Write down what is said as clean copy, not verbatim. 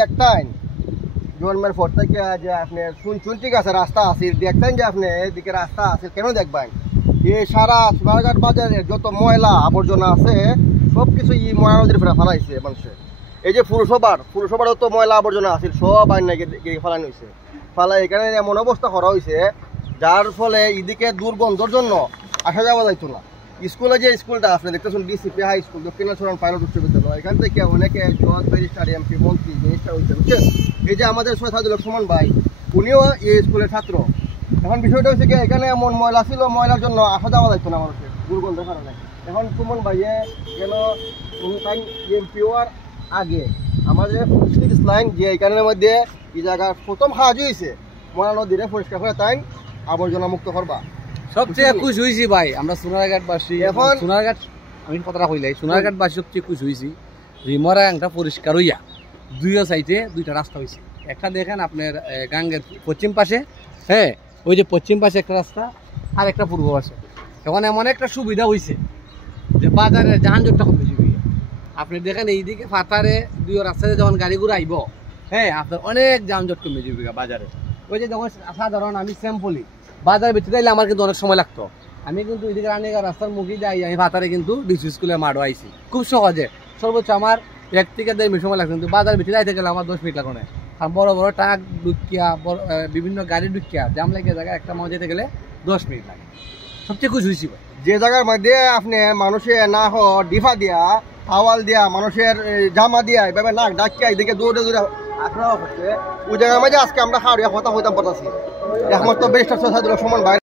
দেখতেন জন্মের পর থেকে যে আপনি শুনছুন ঠিক আছে রাস্তা আছে, দেখতেন যে আপনি এদিকে রাস্তা আছে, কেন দেখবেন? এই সারা সোনারঘাট বাজারের যত ময়লা আবর্জনা আছে সব কিছু এই ময়লা নদীর ফেরা ফেলাইছে মানুষের। এই যে পুরসভারও তো ময়লা আবর্জনা আছে, সব আইন ফেলানো হয়েছে। ফেলা এখানে এমন অবস্থা করা হয়েছে যার ফলে এদিকে দুর্গন্ধর জন্য আসা যাওয়া যাইতো না। স্কুলে যে স্কুলটা আপনি দেখতেছেন ডিসিপি হাই স্কুল, দক্ষিণেশ্বরণ পাইলট উচ্চ বিদ্যালয়, এখান থেকে অনেকে জজ, ব্যারিস্টার, এমপি, মন্ত্রী, মিনিস্টার হয়েছে, বুঝছেন? এই যে আমাদের সৈয়দ সুমন ভাই, উনিও এই স্কুলের ছাত্র। এখন বিষয়টা হচ্ছে কি, এখানে এমন ময়লা ছিল, ময়লার জন্য আসা যাওয়া যাইতো না মানুষের দুর্গন্ধের কারণে। এখন সুমন ভাইয়ে যেন এমপি হওয়ার আগে আমাদের লাইন যে এখানের মধ্যে এই জায়গার প্রথম সাহায্য হয়েছে ময়লা নদীরে পরিষ্কার করে তাই আবর্জনা মুক্ত করবা। সবচেয়ে খুশ হয়েছি ভাই আমরা সোনারঘাটবাসী। এখন সোনারঘাট আমি কথাটা কইলাই, সোনারঘাটবাসী সবচেয়ে খুশ হয়েছি রিমরা একটা পরিষ্কার হইয়া দুইও সাইডে দুইটা রাস্তা হয়েছে। একটা দেখেন আপনার গাঙ্গের পশ্চিম পাশে, হ্যাঁ ওই যে পশ্চিম পাশে একটা রাস্তা আর একটা পূর্ব পাশে। এখন এমন একটা সুবিধা হয়েছে যে বাজারের যানজটটা কমে যাবে। আপনি দেখেন এইদিকে ফাতারে দুই রাস্তাতে যখন গাড়িগুলো আইব, হ্যাঁ আপনার অনেক যানজট কমে যাবে বাজারে। ওই যে যখন সাধারণ আমি স্যাম্পলি বাজার ভিতরে আইলে আমার কিন্তু অনেক সময় লাগতো। আমি কিন্তু এদিকে রানীগা রাস্তার মুখে যাই, আমি ফাতারে কিন্তু ডিসি স্কুলের মাঠও আইছি খুব সহজে। সর্বোচ্চ আমার 1 থেকে 1.5 মিনিট সময় লাগছে, কিন্তু বাজার ভিতরে আইতে গেলে আমার 10 মিনিট লাগো না। কারণ বড় বড় ট্রাক ঢুকিয়া বিভিন্ন গাড়ি ঢুকিয়া জাম লাগিয়ে জায়গায় একটা মাঝে যেতে গেলে 10 মিনিট লাগে। সবচেয়ে খুশি হয়েছি যে জায়গার মধ্যে আপনি মানুষের না ডিফা দিয়া হাওয়াল দিয়া মানুষের জামা দিয়া এভাবে নাক ডাকিয়া এদিকে দৌড়ে দৌড়ে আসা হচ্ছে, ওই জায়গার মাঝে আজকে আমরা হারিয়া কথা হইতাম পারতাছি একমাত্র ব্যারিস্টার সৈয়দ সুমন ভাই।